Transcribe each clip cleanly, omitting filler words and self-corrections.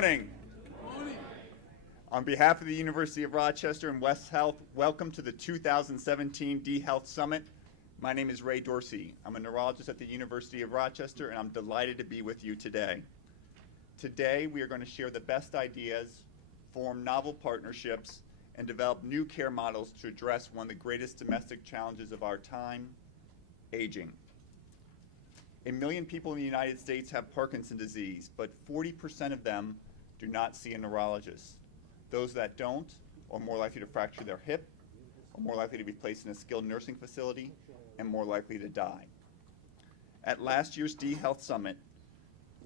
morning. On behalf of the University of Rochester and West Health, welcome to the 2017 d.health Summit. My name is Ray Dorsey. I'm a neurologist at the University of Rochester, and I'm delighted to be with you today. Today, we are going to share the best ideas, form novel partnerships, and develop new care models to address one of the greatest domestic challenges of our time, aging. 1 million people in the United States have Parkinson's disease, but 40% of them do not see a neurologist. Those that don't are more likely to fracture their hip, are more likely to be placed in a skilled nursing facility, and more likely to die. At last year's d.health Summit,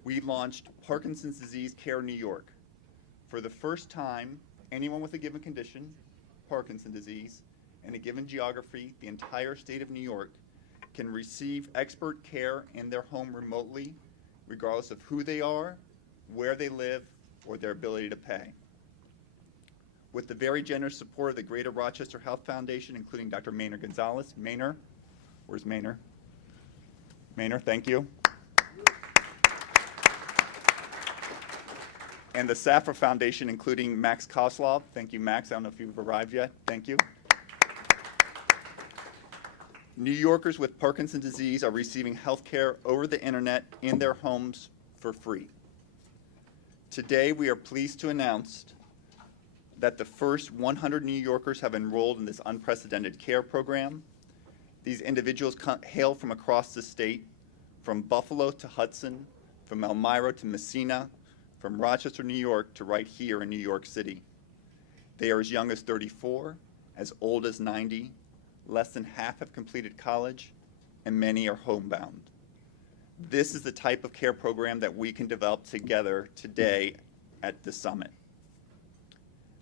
we launched Parkinson's Disease Care New York. For the first time, anyone with a given condition, Parkinson's disease, in a given geography, the entire state of New York, can receive expert care in their home remotely, regardless of who they are, where they live, or their ability to pay. With the very generous support of the Greater Rochester Health Foundation, including Dr. Maynard Gonzalez. Maynard, where's Maynard? Maynard, thank you. And the Safra Foundation, including Max Koslov. Thank you, Max. I don't know if you've arrived yet. Thank you. New Yorkers with Parkinson's disease are receiving health care over the internet in their homes for free. Today, we are pleased to announce that the first 100 New Yorkers have enrolled in this unprecedented care program. These individuals hail from across the state, from Buffalo to Hudson, from Elmira to Messina, from Rochester, New York to right here in New York City. They are as young as 34, as old as 90, less than half have completed college, and many are homebound. This is the type of care program that we can develop together today at the summit.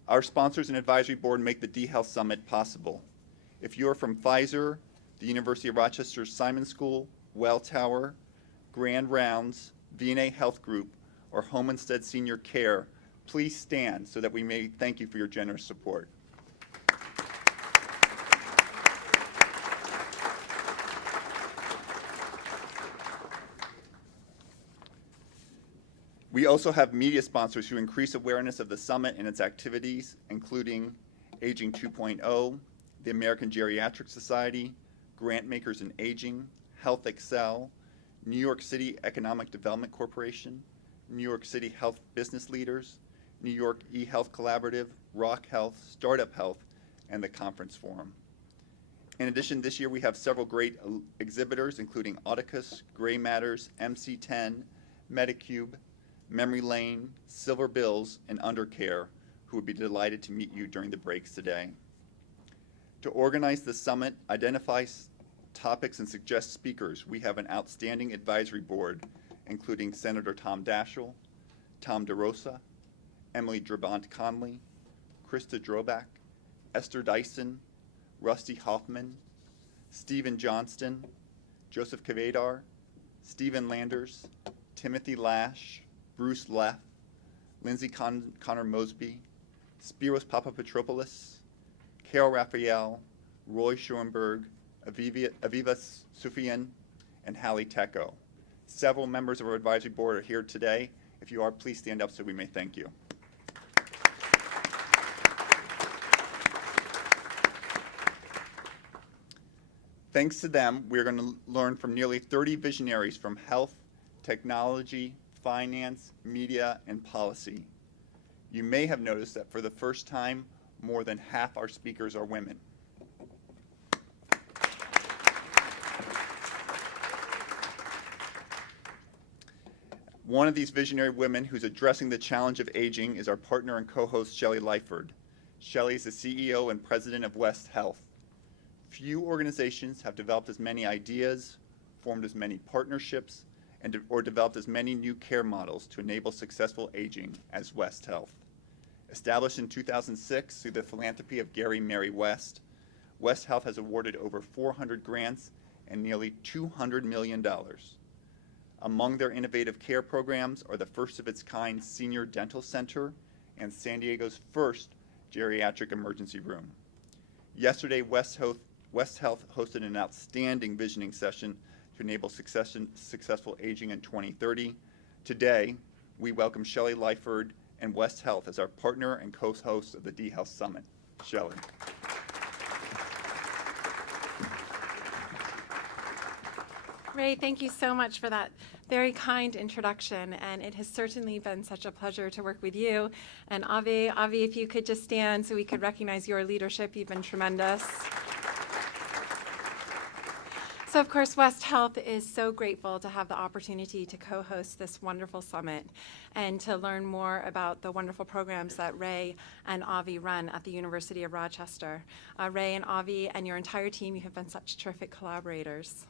Our sponsors and advisory board make the d.health Summit possible. If you are from Pfizer, the University of Rochester's Simon School, Welltower, Grand Rounds, V&A Health Group, or Home Instead Senior Care, please stand so that we may thank you for your generous support. We also have media sponsors who increase awareness of the summit and its activities, including Aging 2.0, the American Geriatric Society, Grantmakers in Aging, Health Excel, New York City Economic Development Corporation, New York City Health Business Leaders, New York eHealth Collaborative, Rock Health, Startup Health, and the Conference Forum. In addition, this year we have several great exhibitors, including Auticus, Gray Matters, MC10, Medicube, Memory Lane, Silver Bills, and Undercare, who would be delighted to meet you during the breaks today. To organize the summit, identify topics, and suggest speakers, we have an outstanding advisory board, including Senator Tom Daschle, Tom DeRosa, Emily Drabant-Conley, Krista Drobak, Esther Dyson, Rusty Hoffman, Stephen Johnston, Joseph Kavadar, Stephen Landers, Timothy Lash, Bruce Leff, Lindsay Connor Mosby, Spiros Papapetropoulos, Carol Raphael, Roy Schoenberg, Aviva Sufian, and Hallie Tecco. Several members of our advisory board are here today. If you are, please stand up so we may thank you. Thanks to them, we're going to learn from nearly 30 visionaries from health, technology, finance, media, and policy. You may have noticed that for the first time, more than half our speakers are women. One of these visionary women who's addressing the challenge of aging is our partner and co-host, Shelley Lyford. Shelley is the CEO and president of West Health. Few organizations have developed as many ideas, formed as many partnerships, or developed as many new care models to enable successful aging as West Health. Established in 2006 through the philanthropy of Gary Mary West, West Health has awarded over 400 grants and nearly $200 million. Among their innovative care programs are the first of its kind Senior Dental Center and San Diego's first geriatric emergency room. Yesterday, West Health hosted an outstanding visioning session to enable successful aging in 2030. Today, we welcome Shelley Lyford and West Health as our partner and co-host of the d.health Summit. Shelley. Ray, thank you so much for that very kind introduction, and it has certainly been such a pleasure to work with you. And Avi, if you could just stand so we could recognize your leadership, you've been tremendous. So of course, West Health is so grateful to have the opportunity to co-host this wonderful summit and to learn more about the wonderful programs that Ray and Avi run at the University of Rochester. Ray and Avi and your entire team, you have been such terrific collaborators.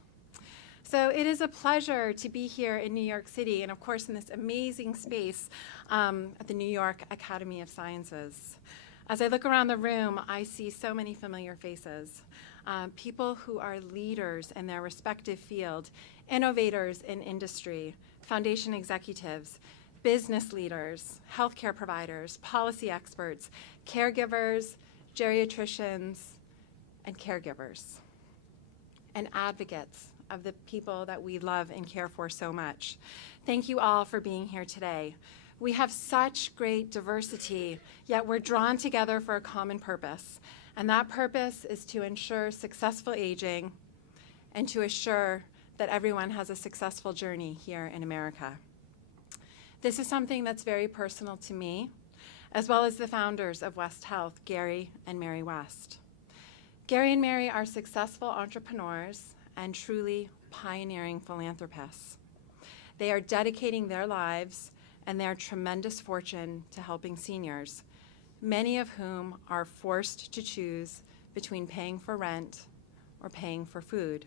So it is a pleasure to be here in New York City and of course in this amazing space at the New York Academy of Sciences. As I look around the room, I see so many familiar faces. People who are leaders in their respective field, innovators in industry, foundation executives, business leaders, healthcare providers, policy experts, caregivers, geriatricians, and caregivers, and advocates of the people that we love and care for so much. Thank you all for being here today. We have such great diversity, yet we're drawn together for a common purpose. And that purpose is to ensure successful aging and to assure that everyone has a successful journey here in America. This is something that's very personal to me, as well as the founders of West Health, Gary and Mary West. Gary and Mary are successful entrepreneurs and truly pioneering philanthropists. They are dedicating their lives and their tremendous fortune to helping seniors, many of whom are forced to choose between paying for rent or paying for food.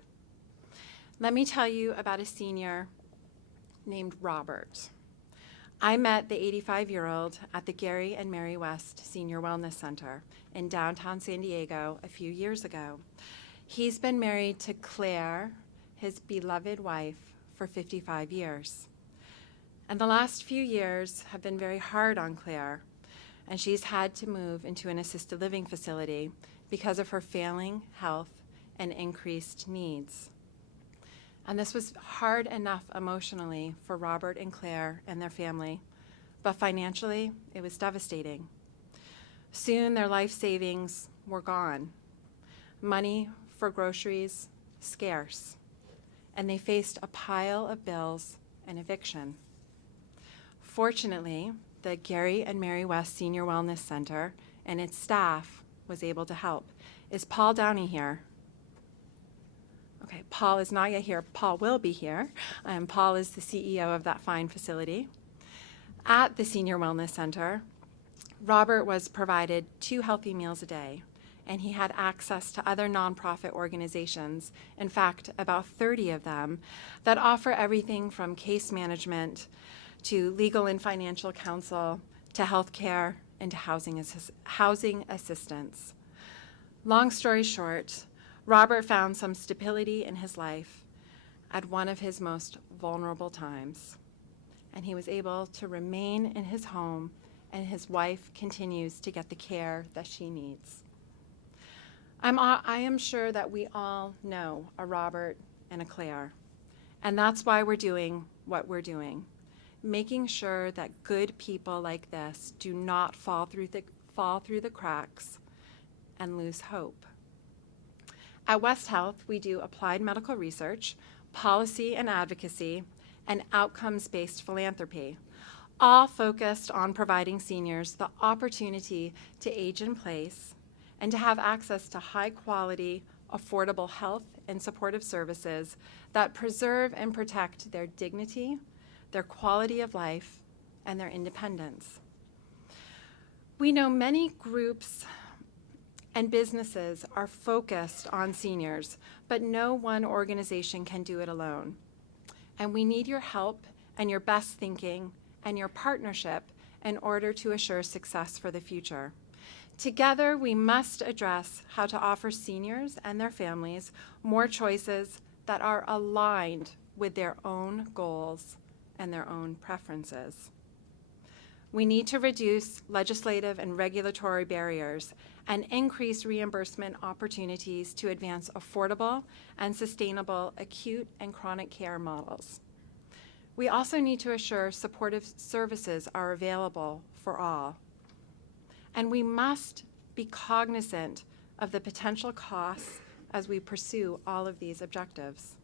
Let me tell you about a senior named Robert. I met the 85-year-old at the Gary and Mary West Senior Wellness Center in downtown San Diego a few years ago. He's been married to Claire, his beloved wife, for 55 years. And the last few years have been very hard on Claire, and she's had to move into an assisted living facility because of her failing health and increased needs. And this was hard enough emotionally for Robert and Claire and their family, but financially, it was devastating. Soon their life savings were gone. Money for groceries, scarce, and they faced a pile of bills and eviction. Fortunately, the Gary and Mary West Senior Wellness Center and its staff was able to help. Is Paul Downey here? Okay, Paul is not yet here. Paul will be here. Paul is the CEO of that fine facility. At the Senior Wellness Center, Robert was provided 2 healthy meals a day, and he had access to other nonprofit organizations, in fact, about 30 of them, that offer everything from case management to legal and financial counsel to healthcare and to housing assistance. Long story short, Robert found some stability in his life at one of his most vulnerable times, and he was able to remain in his home, and his wife continues to get the care that she needs. I am sure that we all know a Robert and a Claire, and that's why we're doing what we're doing, making sure that good people like this do not fall through the cracks and lose hope. At West Health, we do applied medical research, policy and advocacy, and outcomes-based philanthropy, all focused on providing seniors the opportunity to age in place and to have access to high-quality, affordable health and supportive services that preserve and protect their dignity, their quality of life, and their independence. We know many groups and businesses are focused on seniors, but no one organization can do it alone. And we need your help and your best thinking and your partnership in order to assure success for the future. Together, we must address how to offer seniors and their families more choices that are aligned with their own goals and their own preferences. We need to reduce legislative and regulatory barriers and increase reimbursement opportunities to advance affordable and sustainable acute and chronic care models. We also need to assure supportive services are available for all. And we must be cognizant of the potential costs as we pursue all of these objectives.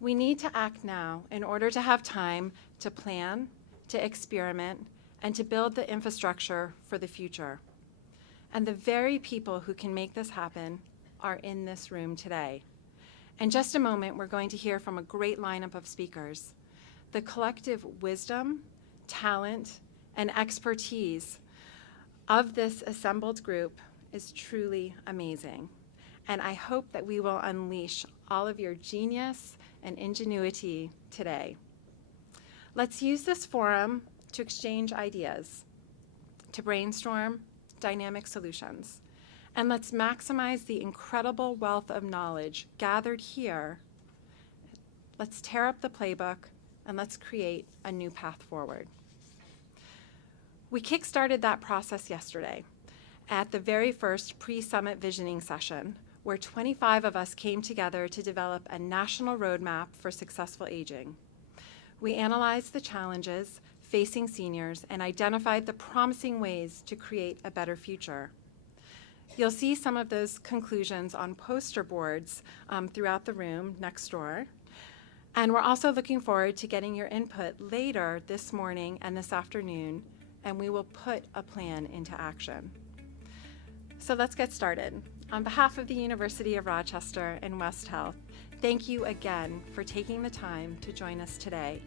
We need to act now in order to have time to plan, to experiment, and to build the infrastructure for the future. And the very people who can make this happen are in this room today. In just a moment, we're going to hear from a great lineup of speakers. The collective wisdom, talent, and expertise of this assembled group is truly amazing. And I hope that we will unleash all of your genius and ingenuity today. Let's use this forum to exchange ideas, to brainstorm dynamic solutions. And let's maximize the incredible wealth of knowledge gathered here. Let's tear up the playbook and let's create a new path forward. We kickstarted that process yesterday at the very first pre-summit visioning session, where 25 of us came together to develop a national roadmap for successful aging. We analyzed the challenges facing seniors and identified the promising ways to create a better future. You'll see some of those conclusions on poster boards throughout the room next door. And we're also looking forward to getting your input later this morning and this afternoon, and we will put a plan into action. So let's get started. On behalf of the University of Rochester and West Health, thank you again for taking the time to join us today.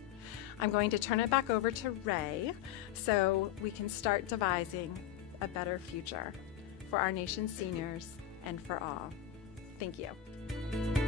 I'm going to turn it back over to Ray so we can start devising a better future for our nation's seniors and for all. Thank you.